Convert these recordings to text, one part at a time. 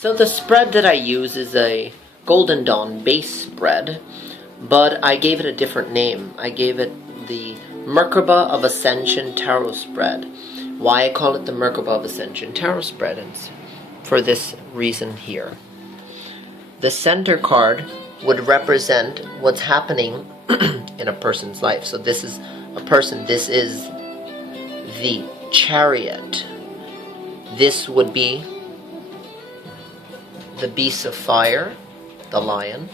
So the spread that I use is a Golden Dawn base spread, but I gave it a different name. I gave it the Merkaba of Ascension Tarot Spread. Why I call it the Merkaba of Ascension Tarot Spread? It's for this reason here. The center card would represent what's happening in a person's life. So this is a person. This is the Chariot. This would be the beast of fire, the lion.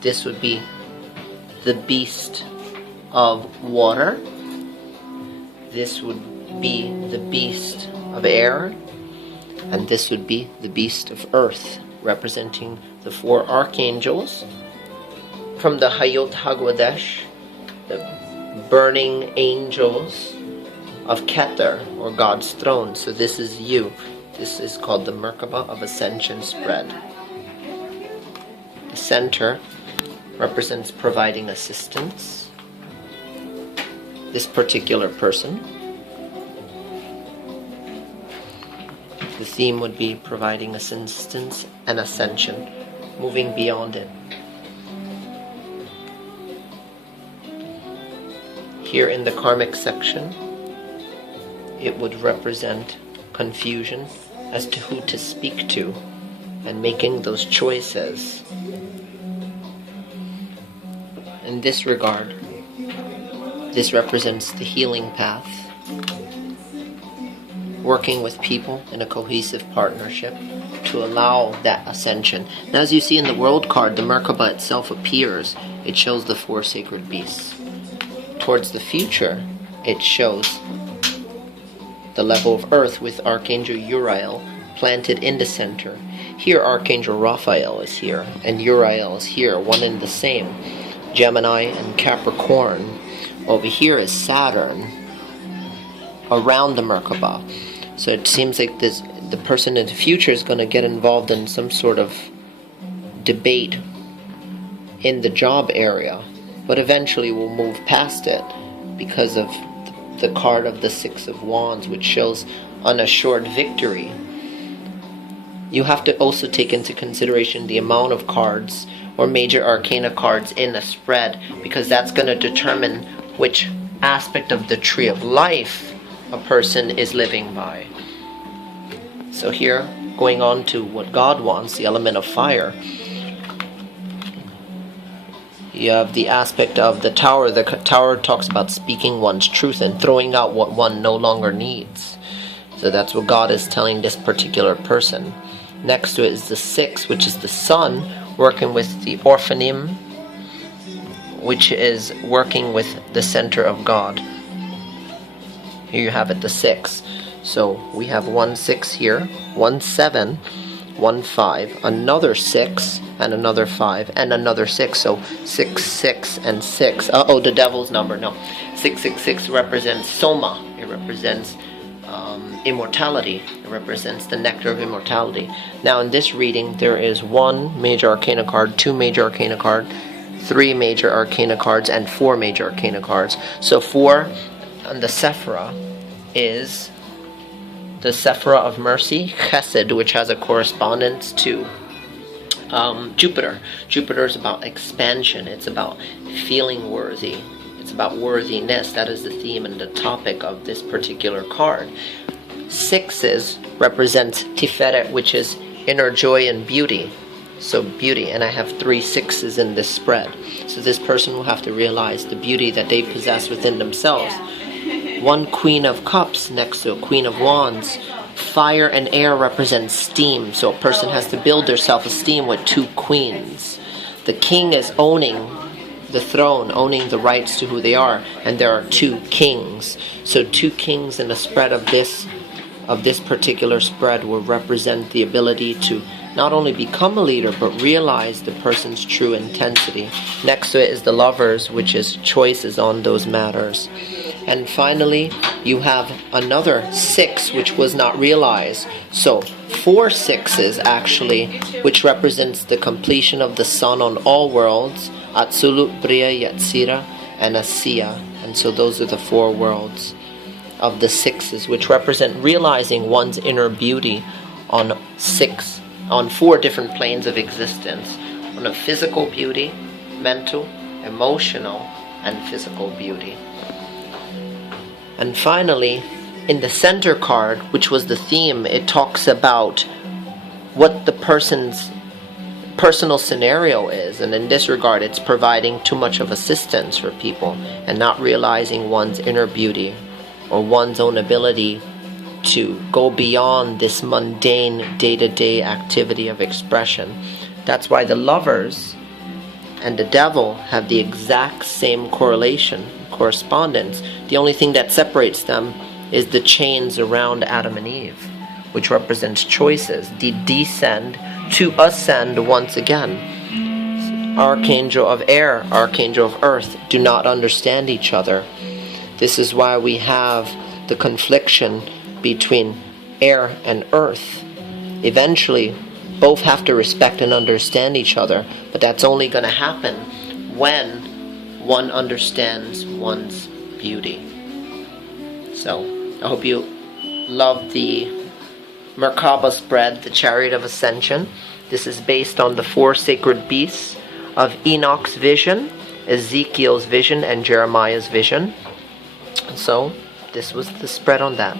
This would be the beast of water. This would be the beast of air. And this would be the beast of earth, representing the four archangels from the Hayot Hagwadesh, the burning angels of Keter, or God's throne. So this is you. This is called the Merkaba of Ascension spread. The center represents providing assistance. This particular person. The theme would be providing assistance and ascension, moving beyond it. Here in the karmic section, it would represent confusion as to who to speak to and making those choices. In this regard, this represents the healing path, working with people in a cohesive partnership to allow that ascension. Now, as you see in the world card, the Merkaba itself appears. It shows the four sacred beasts. Towards the future, it shows the level of earth with Archangel Uriel planted in the center. Here Archangel Raphael is here, and Uriel is here, one and the same. Gemini and Capricorn. Over here is Saturn around the Merkaba. So it seems like the person in the future is going to get involved in some sort of debate in the job area, but eventually will move past it because of the card of the Six of Wands, which shows unassured victory. You have to also take into consideration the amount of cards or major arcana cards in a spread, because that's going to determine which aspect of the tree of life a person is living by. So here, going on to what God wants, the element of fire, you have the aspect of the tower. The tower talks about speaking one's truth and throwing out what one no longer needs. So that's what God is telling this particular person. Next to it is the six, which is the sun, working with the orphanim, which is working with the center of God. Here you have it, the six. So we have 1 6 here, 1 7, 1 5, another 6, and another 5, and another 6. So 6, 6, and 6. The devil's number. No. 666 represents Soma. It represents immortality. It represents the nectar of immortality. Now in this reading, there is 1 major arcana card, 2 major arcana card, 3 major arcana cards, and 4 major arcana cards. So 4 on the Sephira is the Sephira of mercy, Chesed, which has a correspondence to Jupiter. Jupiter is about expansion. It's about feeling worthy. It's about worthiness. That is the theme and the topic of this particular card. Sixes represents Tiferet, which is inner joy and beauty. So beauty, and I have 3 6s in this spread. So this person will have to realize the beauty that they possess within themselves. 1 Queen of Cups next to a Queen of Wands. Fire and air represents steam, so a person has to build their self-esteem with 2 queens. The king is owning the throne, owning the rights to who they are, and there are 2 kings. So 2 kings in the spread of this particular spread will represent the ability to not only become a leader, but realize the person's true intensity. Next to it is the Lovers, which is choices on those matters. And finally, you have another 6, which was not realized. So 4 6s actually, which represents the completion of the sun on all worlds, Atsulut, Bria, Yatsira, and Asiya. And so those are the 4 worlds of the 6s, which represent realizing one's inner beauty on 6 on 4 different planes of existence: one of physical beauty, mental, emotional, and physical beauty. And finally, in the center card, which was the theme, it talks about what the person's personal scenario is, and in this regard it's providing too much of assistance for people and not realizing one's inner beauty or one's own ability to go beyond this mundane day-to-day activity of expression. That's why the lovers and the devil have the exact same correspondence. The only thing that separates them is the chains around Adam and Eve, which represents choices. The descend to ascend once again. Archangel of air, archangel of earth do not understand each other. This is why we have the confliction between air and earth. Eventually, both have to respect and understand each other, but that's only going to happen when one understands one's beauty. So, I hope you love the Merkaba spread, the Chariot of Ascension. This is based on the 4 sacred beasts of Enoch's vision, Ezekiel's vision, and Jeremiah's vision. So, this was the spread on that.